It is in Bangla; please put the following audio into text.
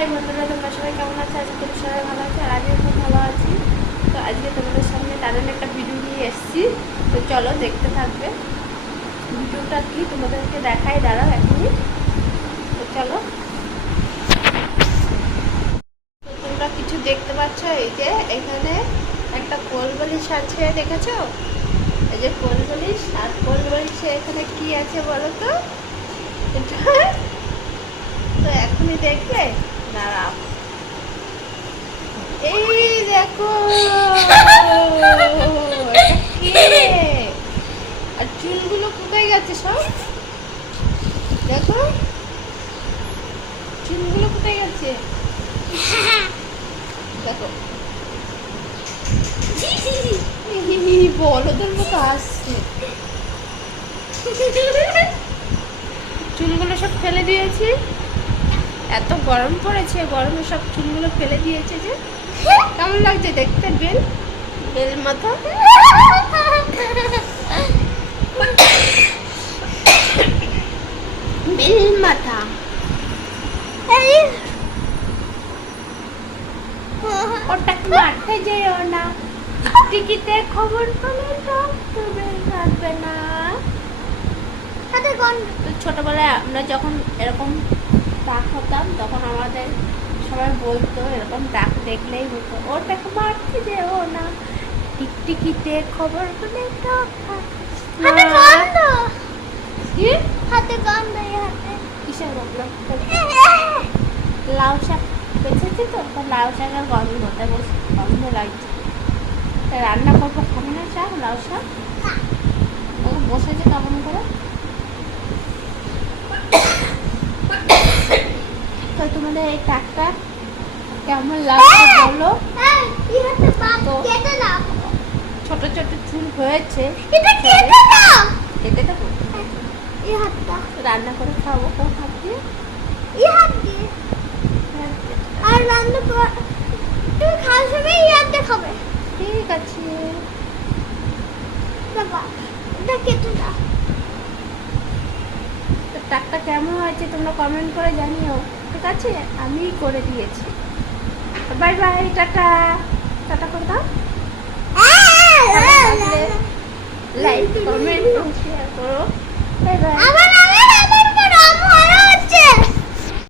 হাই বন্ধুরা, তোমরা সবাই কেমন আছো? আজকে তোমরা সবাই ভালো আছো আর আমিও খুব ভালো আছি। তো আজকে তোমাদের সামনে দারুণ একটা ভিডিও নিয়ে এসেছি। তো চলো দেখতে থাকবে। ভিডিওটা কি তোমাদেরকে দেখাই, দাঁড়াও এখনই। তো চলো। তো তোমরা কিছু দেখতে পাচ্ছ, এই যে এখানে একটা কোল বালিশ আছে, দেখেছো? এই যে কোল বালিশ, আর কোল বালিশে এখানে কি আছে বলো তো? এটা তো এখনই দেখবে, দাঁড়াও। এই দেখো, আর চুলগুলো কোথায় গেছে সব? দেখো চুলগুলো কোথায় গেছে, দেখো। বলদের মতো আসছে, চুলগুলো সব ফেলে দিয়েছি। এত গরম পড়েছে, গরমে সব চুলগুলো ফেলে দিয়েছে। যে কেমন লাগছে দেখতে? বেল বেল মাথা। বেল মাথা। ওটা মাঠে যেও না, টিকিতে খবর পেলে তবে রাখবে না। ছোটবেলায় আমরা যখন এরকম ডাক হতাম, তখন আমাদের সবাই বলতো, এরকম ডাক দেখলেই বলতো, ওটাকে মারতে যেও না, টিকটিকিতে খবর পেলে কিসের গন্ধ? লাউ শাক বেঁচেছি তো, লাউ শাকের গন্ধ লাগছে। রান্না করবো, খাবে না শাক? লাউ শাক বসেছে কেমন করে। তো তোমাদের এই টাকটা কেমন লাগছে বলো? ছোট ছোট চুল হয়েছে, কেটে দেবো। রান্না করে খাবো কোন হাত দিয়ে? আর রান্না তুমি খাওয়ার সময় ইয়াদ দেখাবে। ঠিক আছে বাবা, এটা কেটে দাও। তো টাকটা কেমন হয়েছে তোমরা কমেন্ট করে জানিও, ঠিক আছে? আমি করে দিয়েছি। Bye bye, tata. টাটা করে দাও। লাইক কমেন্ট শেয়ার করো। Bye bye. আমার